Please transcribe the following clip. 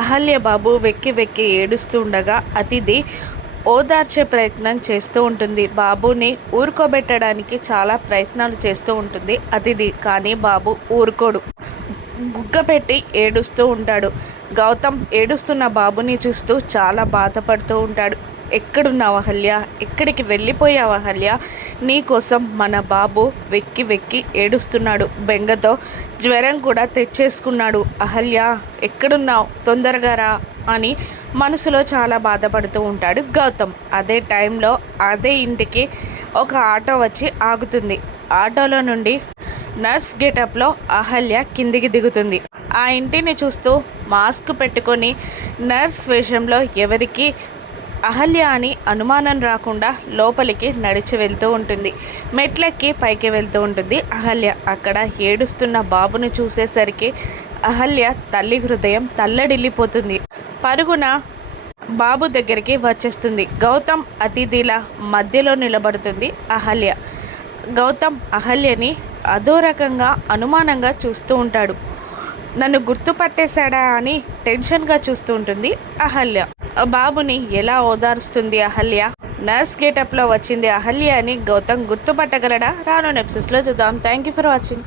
అహల్య బాబు వెక్కి వెక్కి ఏడుస్తుండగా అతిథి ఓదార్చే ప్రయత్నం చేస్తూ ఉంటుంది. బాబుని ఊరుకోబెట్టడానికి చాలా ప్రయత్నాలు చేస్తూ ఉంటుంది అతిథి. కానీ బాబు ఊరుకోడు. గుగ్గపెట్టి ఏడుస్తూ ఉంటాడు. గౌతమ్ ఏడుస్తున్న బాబుని చూస్తూ చాలా బాధపడుతూ ఉంటాడు. ఎక్కడున్నావు అహల్య? ఎక్కడికి వెళ్ళిపోయావు అహల్య? నీకోసం మన బాబు వెక్కి వెక్కి ఏడుస్తున్నాడు. బెంగతో జ్వరం కూడా తెచ్చేసుకున్నాడు. అహల్య ఎక్కడున్నావు? తొందరగా రా అని మనసులో చాలా బాధపడుతూ ఉంటాడు గౌతమ్. అదే టైంలో అదే ఇంటికి ఒక ఆటో వచ్చి ఆగుతుంది. ఆటోలో నుండి నర్స్ గెటప్లో అహల్య కిందికి దిగుతుంది. ఆ ఇంటిని చూస్తూ మాస్క్ పెట్టుకొని నర్స్ వేషంలో ఎవరికి అహల్య అని అనుమానం రాకుండా లోపలికి నడిచి వెళ్తూ ఉంటుంది. మెట్లెక్కి పైకి వెళ్తూ ఉంటుంది అహల్య. అక్కడ ఏడుస్తున్న బాబును చూసేసరికి అహల్య తల్లి హృదయం తల్లడిల్లిపోతుంది. పరుగున బాబు దగ్గరికి వచ్చేస్తుంది. గౌతమ్ అతిథిల మధ్యలో నిలబడుతుంది అహల్య. గౌతమ్ అహల్యని అదో రకంగా అనుమానంగా చూస్తూ ఉంటాడు. నన్ను గుర్తుపట్టేశాడా అని టెన్షన్గా చూస్తూ ఉంటుంది అహల్య. బాబుని ఎలా ఓదారుస్తుంది అహల్య? నర్స్ గెటప్లో వచ్చింది అహల్య అని గౌతమ్ గుర్తుపట్టగలడా? రాను ఎపిసోడ్స్లో చూద్దాం. Thank you for watching.